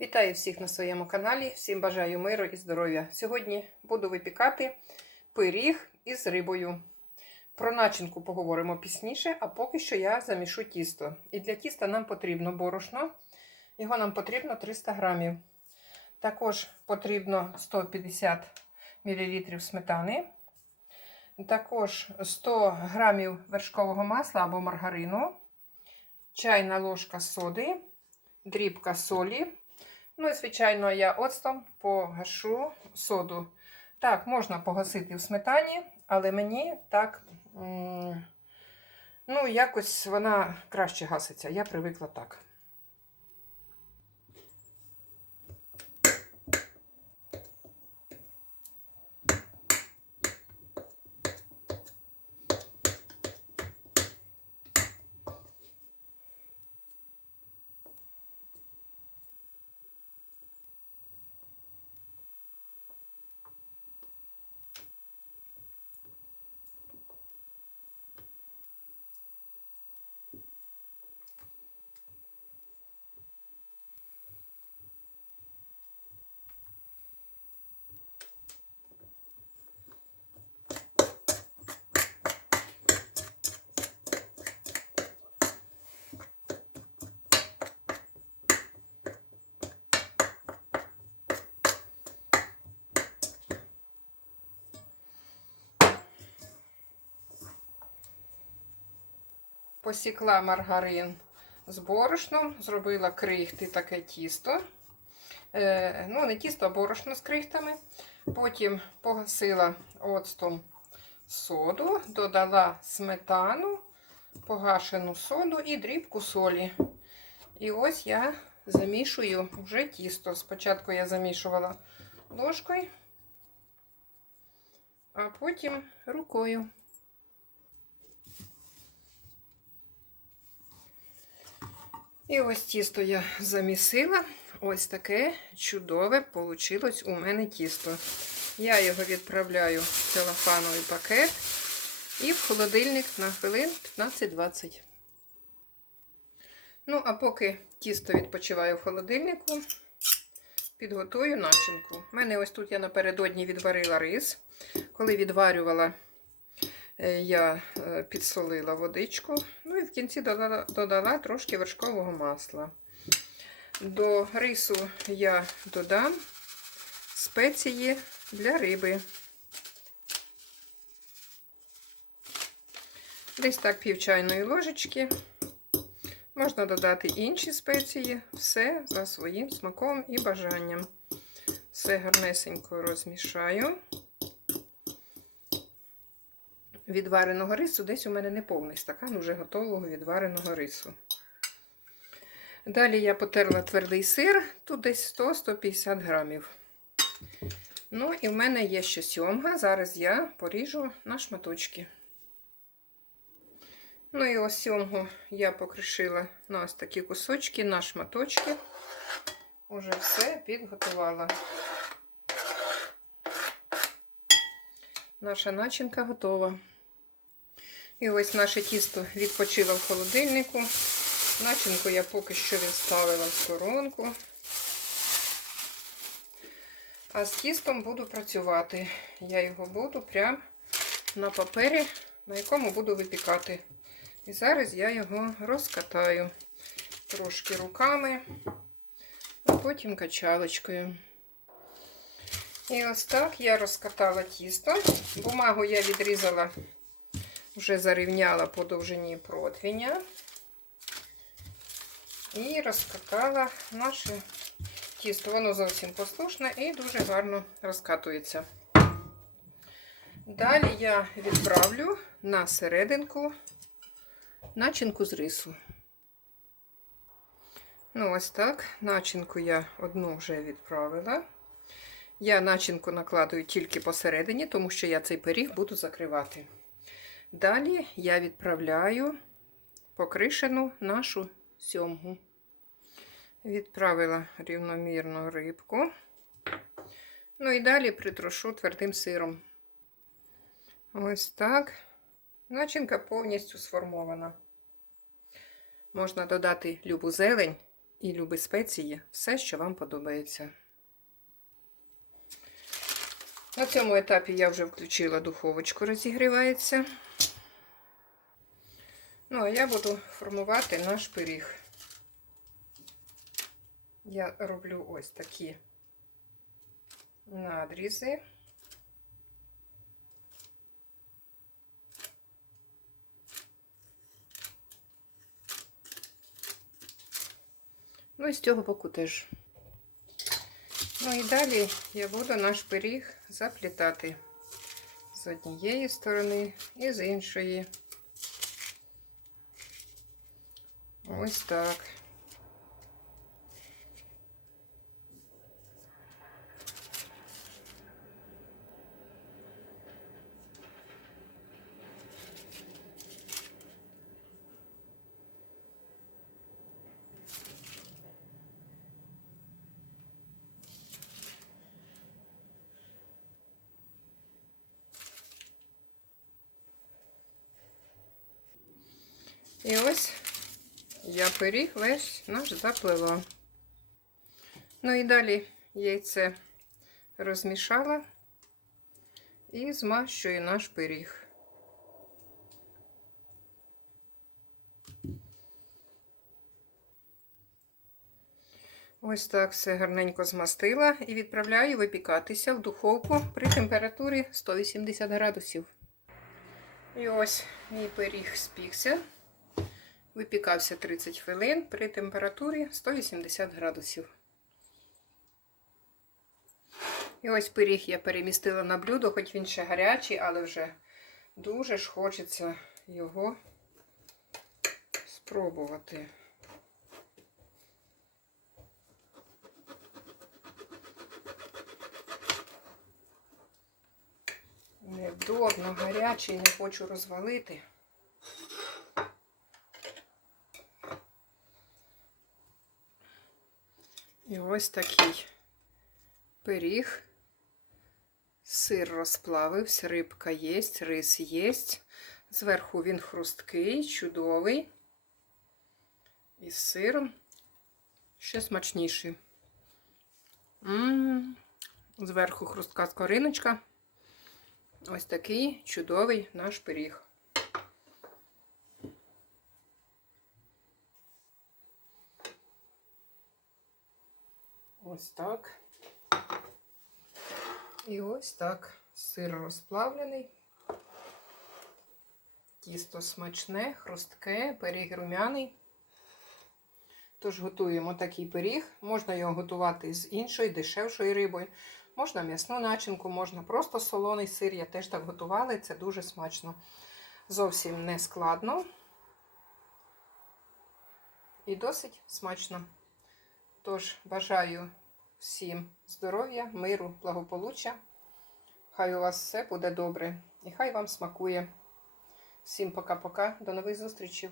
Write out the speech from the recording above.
Вітаю всіх на своєму каналі. Всім бажаю миру і здоров'я. Сьогодні буду випікати пиріг із рибою. Про начинку поговоримо пізніше, а поки що я замішу тісто. І для тіста нам потрібно борошно. Його нам потрібно 300 грамів. Також потрібно 150 мл сметани. Також 100 грамів вершкового масла або маргарину, чайна ложка соди, дрібка солі. Ну і, звичайно, я оцтом погашу соду. Так, можна погасити в сметані, але мені так, ну, якось вона краще гаситься. Я привикла так. Посікла маргарин з борошном, зробила крихти таке тісто. Е, ну, не тісто, а борошно з крихтами. Потім погасила оцтом соду, додала сметану, погашену соду і дрібку солі. І ось я замішую вже тісто. Спочатку я замішувала ложкою, а потім рукою. І ось тісто я замісила. Ось таке чудове вийшло у мене тісто. Я його відправляю в целофановий пакет і в холодильник на хвилин 15-20. Ну, а поки тісто відпочиває в холодильнику, підготую начинку. У мене ось тут я напередодні відварила рис. Коли відварювала я е, підсолила водичку, ну і в кінці додала, додала трошки вершкового масла. До рису я додам спеції для риби. Десь так пів чайної ложечки. Можна додати інші спеції, все за своїм смаком і бажанням. Все гарнесенько розмішаю відвареного рису. Десь у мене не повний стакан уже готового відвареного рису. Далі я потерла твердий сир, тут десь 100-150 грамів. Ну, і в мене є ще сьомга. Зараз я поріжу на шматочки. Ну і ось сьомгу я покришила на ось такі кусочки, на шматочки. Уже все підготувала. Наша начинка готова. І ось наше тісто відпочило в холодильнику. Начинку я поки що відставила в сторонку. А з тістом буду працювати. Я його буду прямо на папері, на якому буду випікати. І зараз я його розкатаю трошки руками, а потім качалочкою. І ось так я розкатала тісто. Бумагу я відрізала вже зарівняла по довжині противня і розкатала наше тісто. Воно зовсім послушне і дуже гарно розкатується. Далі я відправлю на серединку начинку з рису. Ну, ось так. Начинку я одну вже відправила. Я начинку накладую тільки посередині, тому що я цей пиріг буду закривати. Далі я відправляю покришену нашу сьомгу. Відправила рівномірну рибку. Ну і далі притрошу твердим сиром. Ось так. Начинка повністю сформована. Можна додати любу зелень, і любі спеції, все, що вам подобається. На цьому етапі я вже включила духовочку, розігрівається. Ну, а я буду формувати наш пиріг. Я роблю ось такі надрізи. Ну і з цього боку теж. Ну і далі я буду наш пиріг заплітати з однієї сторони і з іншої. Ось так. І ось я пиріг весь наш заплела. Ну і далі яйце розмішала і змащую наш пиріг. Ось так все гарненько змастила і відправляю випікатися в духовку при температурі 180 градусів. І ось мій пиріг спікся. Випікався 30 хвилин при температурі 180 градусів. І ось пиріг я перемістила на блюдо, хоч він ще гарячий, але вже дуже ж хочеться його спробувати. Невдобно, гарячий, не хочу розвалити. І ось такий пиріг. Сир розплавився, рибка є, рис є. Зверху він хрусткий, чудовий. І з сиром ще смачніший. М -м -м. Зверху хрустка скориночка. Ось такий чудовий наш пиріг. Ось так. І ось так. Сир розплавлений. Тісто смачне, хрустке, пиріг рум'яний. Тож готуємо такий пиріг. Можна його готувати з іншою, дешевшою рибою. Можна м'ясну начинку, можна просто солоний сир. Я теж так готувала, це дуже смачно. Зовсім не складно. І досить смачно. Тож, бажаю всім здоров'я, миру, благополуччя. Хай у вас все буде добре і хай вам смакує. Всім пока-пока, до нових зустрічей!